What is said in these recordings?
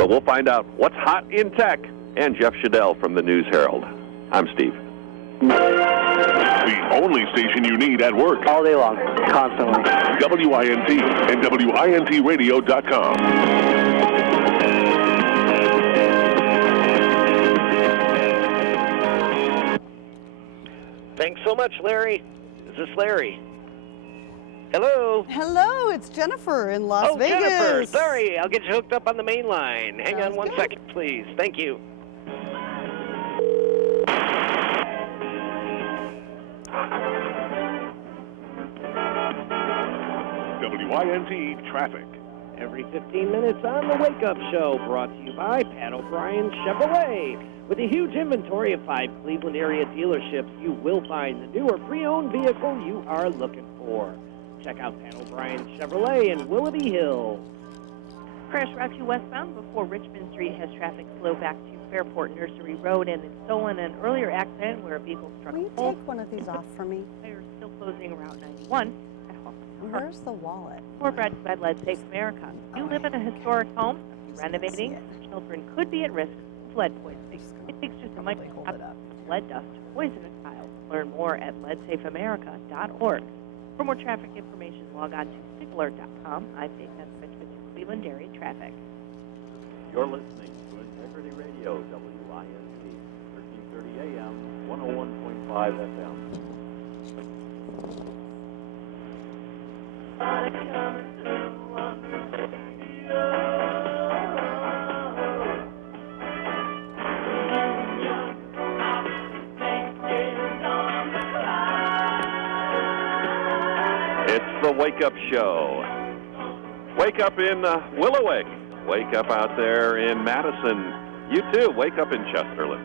But we'll find out what's hot in tech and Jeff Shadell from the News Herald. I'm Steve. The only station you need at work. All day long, constantly. WINT and WINTradio.com. Thanks so much, Larry. Is this Larry? Hello? Hello, it's Jennifer in Las Vegas. Oh, Jennifer, sorry. I'll get you hooked up on the main line. Hang on one second, please. Thank you. WINT traffic. Every 15 minutes on the Wake Up Show, brought to you by Pat O'Brien Chevrolet. With a huge inventory of 5 Cleveland area dealerships, you will find the new or pre-owned vehicle you are looking for. Check out Pat O'Brien Chevrolet in Willoughby Hill. Crash route 2 westbound before Richmond Street has traffic slow back to Fairport Nursery Road and in Stolen, an earlier accident where a vehicle struck Will you a pole. take one of these off for me? Tires still closing Route 91 at Hawthorne Park. Where's the wallet? More brought to you by Lead Safe America. You live in a historic home, renovating, children could be at risk of lead poisoning. It takes just a microscope of lead dust to poison a child. Learn more at leadsafeamerica.org. For more traffic information, log on to stickalert.com. I'm Dave Smith with your Cleveland area traffic. You're listening to Integrity Radio, WINT, 1330 AM, 101.5 FM. It's the Wake Up Show. Wake up in Willowick. Wake up out there in Madison. You too, wake up in Chesterland.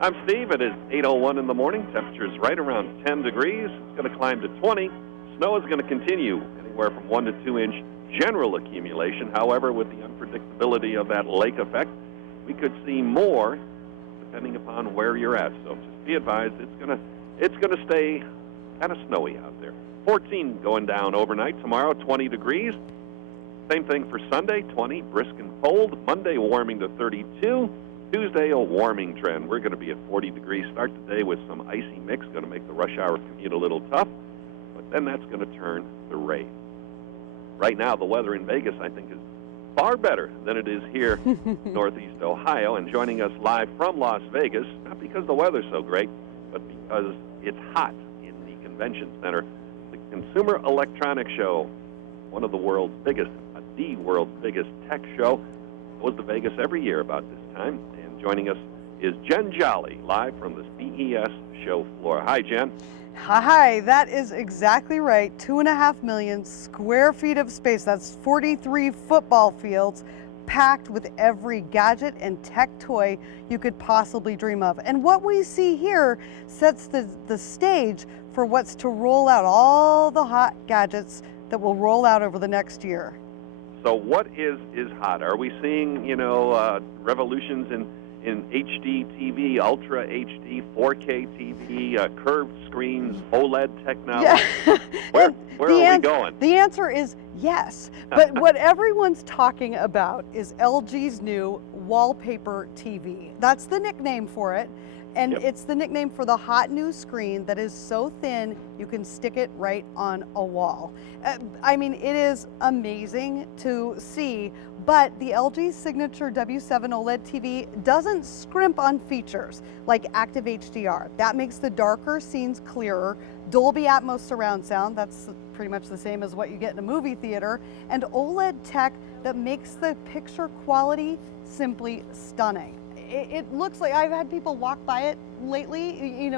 I'm Steve. It is 8:01 in the morning. Temperature's right around 10 degrees. It's going to climb to 20. Snow is going to continue anywhere from 1 to 2 inch general accumulation. However, with the unpredictability of that lake effect, we could see more depending upon where you're at. So just be advised, it's going to stay kind of snowy out there. 14 going down overnight. Tomorrow, 20 degrees. Same thing for Sunday, 20, brisk and cold. Monday, warming to 32. Tuesday, a warming trend. We're going to be at 40 degrees. Start the day with some icy mix, going to make the rush hour commute a little tough. But then that's going to turn to rain. Right now, the weather in Vegas, I think, is far better than it is here northeast Ohio. And joining us live from Las Vegas, not because the weather's so great, but because it's hot in the convention center. The Consumer Electronics Show, one of the world's biggest, the world's biggest tech show, goes to Vegas every year about this time. And joining us is Jenn Jolly, live from the CES show floor. Hi, Jen. Hi, that is exactly right. 2.5 million square feet of space. That's 43 football fields packed with every gadget and tech toy you could possibly dream of. And what we see here sets the stage for what's to roll out, all the hot gadgets that will roll out over the next year. So what is hot? Are we seeing, revolutions in HD TV, Ultra HD, 4K TV, curved screens, OLED technology? Yeah. Where are we going? The answer is yes. But what everyone's talking about is LG's new wallpaper TV. That's the nickname for it. And Yep. It's the nickname for the hot new screen that is so thin you can stick it right on a wall. It is amazing to see, but the LG Signature W7 OLED TV doesn't scrimp on features like Active HDR. That makes the darker scenes clearer. Dolby Atmos surround sound, that's pretty much the same as what you get in a movie theater, and OLED tech that makes the picture quality simply stunning. It looks like, I've had people walk by it lately,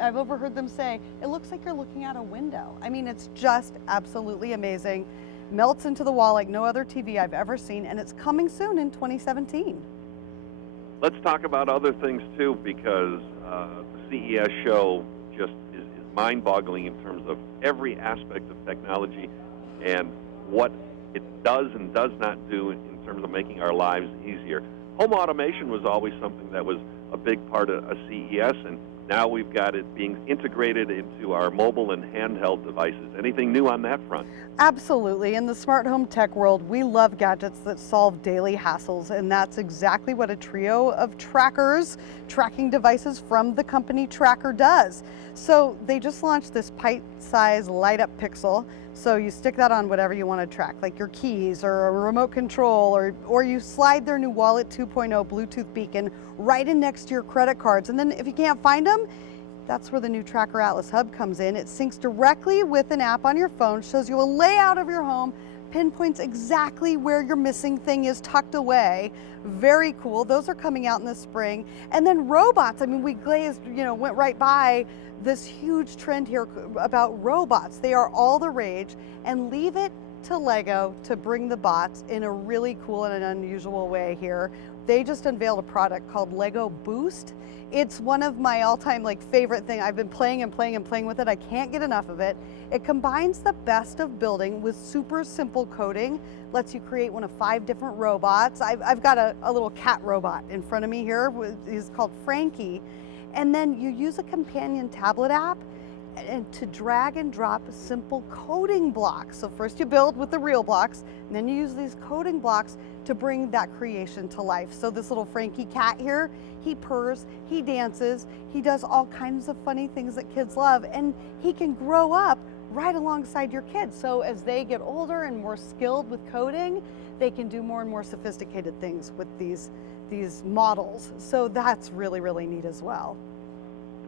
I've overheard them say, it looks like you're looking out a window. It's just absolutely amazing. Melts into the wall like no other TV I've ever seen, and it's coming soon in 2017. Let's talk about other things too, because the CES show just is mind-boggling in terms of every aspect of technology and what it does and does not do in terms of making our lives easier. Home automation was always something that was a big part of CES, and Now we've got it being integrated into our mobile and handheld devices. Anything new on that front? Absolutely. In the smart home tech world, we love gadgets that solve daily hassles, and that's exactly what a trio of tracking devices from the company Tracker does. So they just launched this pint-sized light-up pixel. So you stick that on whatever you want to track, like your keys or a remote control, or you slide their new Wallet 2.0 Bluetooth beacon right in next to your credit cards. And then if you can't find them, that's where the new Tracker Atlas Hub comes in. It syncs directly with an app on your phone, shows you a layout of your home, pinpoints exactly where your missing thing is tucked away. Very cool. Those are coming out in the spring. And then robots. I mean, we went right by this huge trend here about robots. They are all the rage, and leave it to Lego to bring the bots in a really cool and an unusual way here. They just unveiled a product called Lego Boost. It's one of my all-time favorite thing. I've been playing with it. I can't get enough of it. It combines the best of building with super simple coding, lets you create one of 5 different robots. I've got a little cat robot in front of me here. He's called Frankie. And then you use a companion tablet app and to drag and drop simple coding blocks. So first you build with the real blocks, and then you use these coding blocks to bring that creation to life. So this little Frankie cat here, he purrs, he dances, he does all kinds of funny things that kids love, and he can grow up right alongside your kids. So as they get older and more skilled with coding, they can do more and more sophisticated things with these models. So that's really, really neat as well.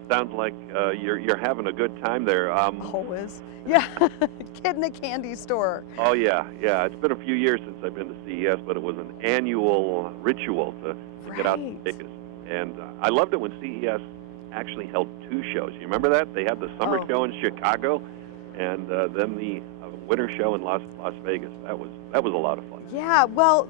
Sounds like you're having a good time there. Always. Yeah, kid in a candy store. Oh, yeah. It's been a few years since I've been to CES, but it was an annual ritual to get out to Vegas. And I loved it when CES actually held 2 shows. You remember that? They had the summer show in Chicago, and then the winter show in Las Vegas. That was a lot of fun. Yeah, well,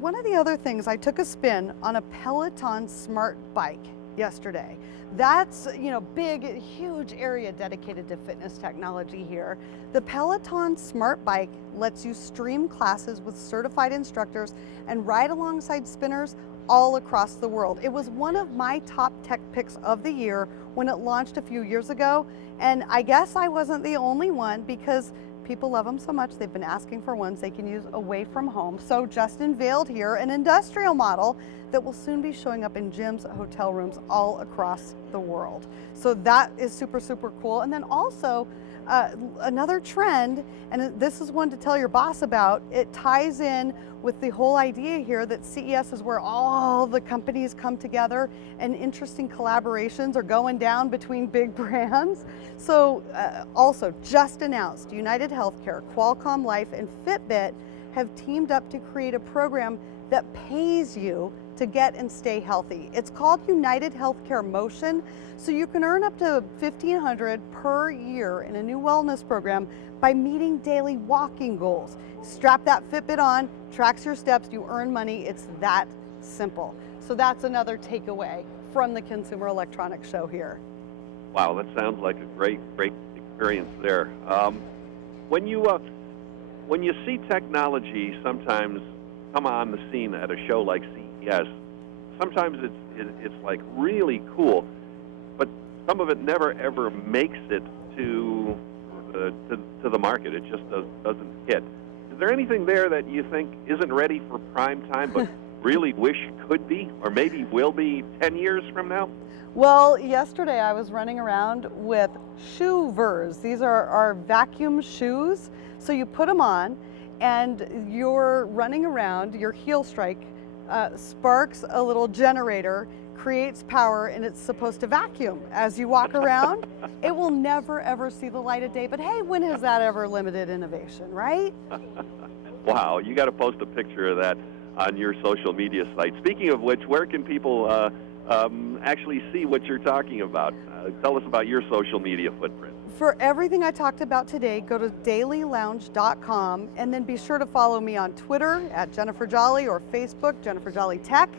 one of the other things, I took a spin on a Peloton smart bike yesterday. That's, big, huge area dedicated to fitness technology here. The Peloton smart bike lets you stream classes with certified instructors and ride alongside spinners all across the world. It was one of my top tech picks of the year when it launched a few years ago, and I guess I wasn't the only one because people love them so much they've been asking for ones they can use away from home. So just unveiled here an industrial model that will soon be showing up in gyms, hotel rooms all across the world. So that is super, super cool. And then also another trend, and this is one to tell your boss about, it ties in with the whole idea here that CES is where all the companies come together and interesting collaborations are going down between big brands. So also just announced, United Healthcare, Qualcomm Life, and Fitbit have teamed up to create a program that pays you to get and stay healthy. It's called United Healthcare Motion, so you can earn up to $1,500 per year in a new wellness program by meeting daily walking goals. Strap that Fitbit on, tracks your steps, you earn money. It's that simple. So that's another takeaway from the Consumer Electronics Show here. Wow, that sounds like a great experience there. When you see technology sometimes come on the scene at a show like CES, sometimes it's like really cool, but some of it never ever makes it to the market. It just doesn't hit. Is there anything there that you think isn't ready for prime time but really wish could be, or maybe will be 10 years from now? Well, yesterday I was running around with Shoovers. These are our vacuum shoes. So you put them on and you're running around, your heel strike sparks a little generator, creates power, and it's supposed to vacuum as you walk around. It will never ever see the light of day, but hey, when has that ever limited innovation, right? Wow, you got to post a picture of that on your social media site. Speaking of which, where can people actually see what you're talking about? Tell us about your social media footprint. For everything I talked about today, go to dailylounge.com, and then be sure to follow me on Twitter at Jennifer Jolly or Facebook, Jennifer Jolly Tech,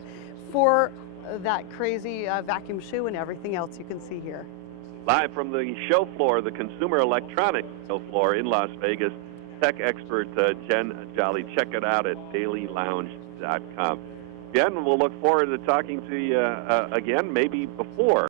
for that crazy vacuum shoe and everything else you can see here. Live from the show floor, the Consumer Electronics show floor in Las Vegas, tech expert Jenn Jolly. Check it out at dailylounge.com. Jen, we'll look forward to talking to you again, maybe before